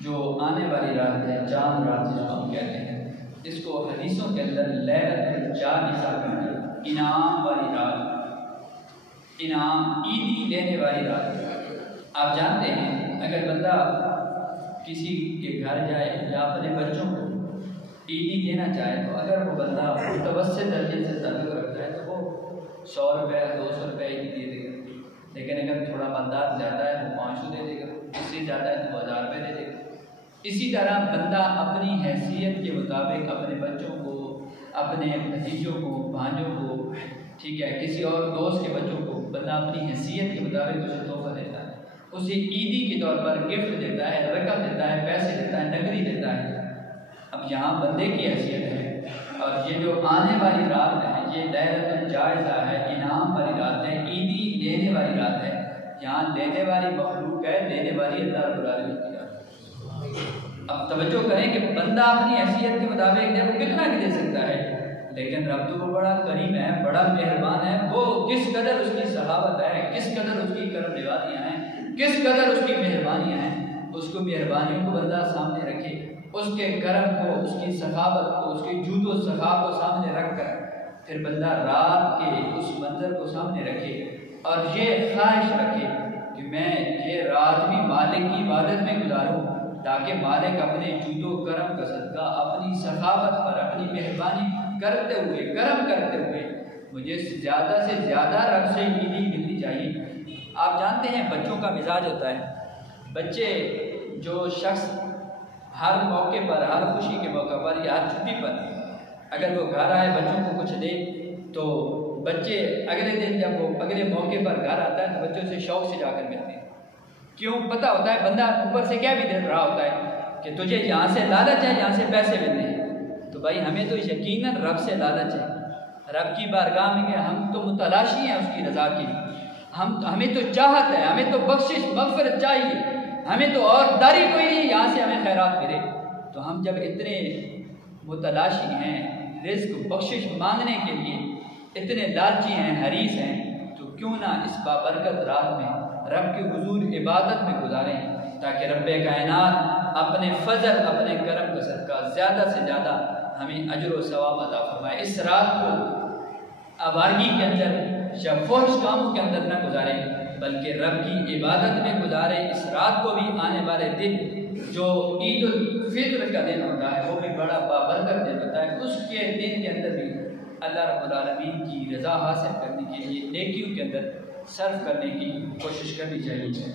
जो आने वाली रात है, चांद रात जिसको हम कहते हैं, इसको हदीसों के अंदर लैलतुल जाइज़ा कहते हैं, इनाम वाली रात, इनाम ईदी लेने वाली रात। आप जानते हैं अगर बंदा किसी के घर जाए या अपने बच्चों को ईदी देना चाहे तो अगर वो बंदा मुतवस्सित दर्जे से ताल्लुक़ रखता है तो वो 100 रुपये 200 रुपये ही दे देगा। लेकिन अगर थोड़ा मालदार ज़्यादा है तो 500 दे देगा, इससे ज़्यादा है तो 1000 रुपये दे देगा। इसी तरह बंदा अपनी हैसियत के मुताबिक अपने बच्चों को, अपने भतीजों को, भांजों को, ठीक है, किसी और दोस्त के बच्चों को बंदा अपनी हैसियत के मुताबिक उसे तोहफा देता है, उसे ईदी के तौर पर गिफ्ट देता है, रकम देता है, पैसे देता है, नगदी देता है। अब यहाँ बंदे की हैसियत है और ये जो आने वाली रात है ये लैलतुल जाइज़ा है, इनाम वाली रात है, ईदी लेने वाली रात है। यहाँ लेने वाली मखलूक है, देने वाली अल्लाह रब्बुल आलमीन की रात है। अब तवज्जो करें कि बंदा अपनी हैसियत के मुताबिक वो कितना दे सकता है, लेकिन रब तो वो बड़ा करीम है, बड़ा मेहरबान है। वो किस कदर उसकी सहावत है, किस कदर उसकी करम नवाजियाँ हैं, किस कदर उसकी मेहरबानियाँ हैं, उसको मेहरबानियों को बंदा सामने रखे, उसके करम को, उसकी सखावत को, उसके जूद व सखा को सामने रख कर फिर बंदा रात के उस मंजर को सामने रखे और ये ख्वाहिश रखे कि मैं ये रात भी मालिक की इबादत में गुजारूँ, ताकि मालिक अपने जूदो करम का सदका, अपनी सखावत पर, अपनी मेहरबानी करते हुए, करम करते हुए मुझे ज़्यादा से ज़्यादा रब से ईदी मिलनी चाहिए। आप जानते हैं बच्चों का मिजाज होता है, बच्चे जो शख्स हर मौके पर, हर खुशी के मौके पर या हर छुट्टी पर अगर वो घर आए बच्चों को कुछ दे तो बच्चे अगले दिन जब वो अगले मौके पर घर आता है तो बच्चों से शौक से जाकर मिलते हैं। क्यों? पता होता है बंदा ऊपर से क्या भी दे रहा होता है कि तुझे यहाँ से लालच है, यहाँ से पैसे मिलते हैं। तो भाई हमें तो यकीनन रब से लालच है, रब की बारगाह में हम तो मुतलाशी हैं उसकी रज़ा की। हमें तो चाहत है, हमें तो बख्शिश मग़फ़िरत चाहिए, हमें तो और दारी कोई नहीं यहाँ से हमें खैरात मिले। तो हम जब इतने मुतलाशी हैं, रिज़्क़ बख्शिश मांगने के लिए इतने लालची हैं, हरीस हैं, तो क्यों ना इस बाबरकत रात में रब के हुजूर इबादत में गुजारें, ताकि रब्बे कायनात अपने फजल, अपने करम का सदका ज़्यादा से ज़्यादा हमें अजर व सवाब अता फरमाए। इस रात को आवारगी के अंदर या फौज कामों के अंदर न गुजारें, बल्कि रब की इबादत में गुजारें। इस रात को भी आने वाले दिन जो ईद उल फित्र का दिन होता है वो भी बड़ा बाबरकत दिन होता है, उसके दिन के अंदर भी अल्लाह रब्बुल आलमीन की रज़ा हासिल करने के लिए नेकियों के अंदर सर्फ करने की कोशिश करनी चाहिए।